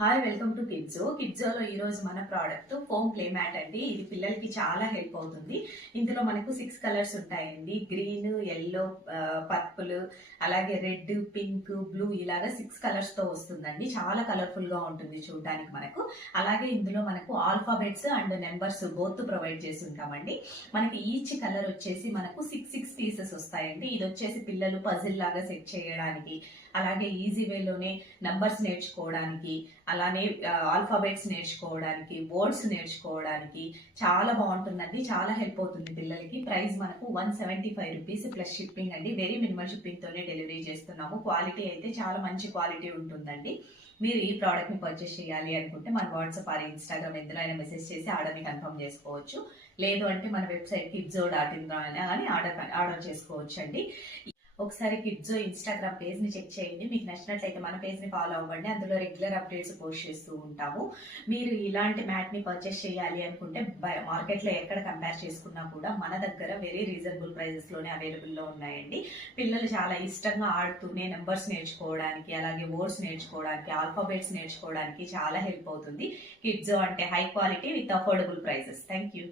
Hi, welcome to Kidzo. కిడ్జోలో ఈరోజు మన ప్రోడక్ట్ ఫోమ్ ప్లే మ్యాట్ అండి. ఇది పిల్లలకి చాలా హెల్ప్ అవుతుంది. ఇందులో మనకు 6 కలర్స్ ఉంటాయండి. గ్రీన్, ఎల్లో, పర్పుల్, అలాగే రెడ్, పింక్, బ్లూ ఇలాగా 6 కలర్స్ తో వస్తుందండి. చాలా కలర్ఫుల్ గా ఉంటుంది చూడడానికి మనకు. అలాగే ఇందులో మనకు alphabets and numbers both provide చేసి ఉంటామండి. మనకి ఈచ్ కలర్ వచ్చేసి మనకు 6 పీసెస్ వస్తాయండి. ఇది వచ్చేసి పిల్లలు పజిల్ లాగా సెట్ చేయడానికి, అలాగే ఈజీ వేలోనే నంబర్స్ నేర్చుకోవడానికి, అలానే ఆల్ఫాబెట్స్ నేర్చుకోవడానికి, వర్డ్స్ నేర్చుకోవడానికి చాలా బాగుంటుందండి. చాలా హెల్ప్ అవుతుంది పిల్లలకి. ప్రైస్ మనకు 175 రూపీస్ ప్లస్ షిప్పింగ్ అండి. వెరీ మినిమల్ షిప్పింగ్ తోనే డెలివరీ చేస్తున్నాము. క్వాలిటీ అయితే చాలా మంచి క్వాలిటీ ఉంటుందండి. మీరు ఈ ప్రోడక్ట్ ని పర్చేస్ చేయాలి అనుకుంటే మన వాట్సాప్ ఆర్ ఇన్స్టాగ్రామ్ ఎందులో అయినా మెసేజ్ చేసి ఆర్డర్ని కన్ఫర్మ్ చేసుకోవచ్చు. లేదు అంటే మన వెబ్సైట్ kidzo.in అయినా కానీ ఆర్డర్ చేసుకోవచ్చు అండి. ఒకసారి కిడ్జో ఇన్స్టాగ్రామ్ పేజ్ ని చెక్ చేయండి. మీకు నచ్చినట్లయితే మన పేజ్ ని ఫాలో అవ్వండి. అందులో రెగ్యులర్ అప్డేట్స్ పోస్ట్ చేస్తూ ఉంటాము. మీరు ఇలాంటి మ్యాట్ ని పర్చేస్ చేయాలి అనుకుంటే మార్కెట్ లో ఎక్కడ కంపేర్ చేసుకున్నా కూడా మన దగ్గర వెరీ రీజనబుల్ ప్రైజెస్ లోనే అవైలబుల్ లో ఉన్నాయండి. పిల్లలు చాలా ఇష్టంగా ఆడుతూనే నెంబర్స్ నేర్చుకోవడానికి, అలాగే వర్డ్స్ నేర్చుకోవడానికి, ఆల్ఫాబెట్స్ నేర్చుకోవడానికి చాలా హెల్ప్ అవుతుంది. కిడ్జో అంటే high quality with affordable prices. Thank you.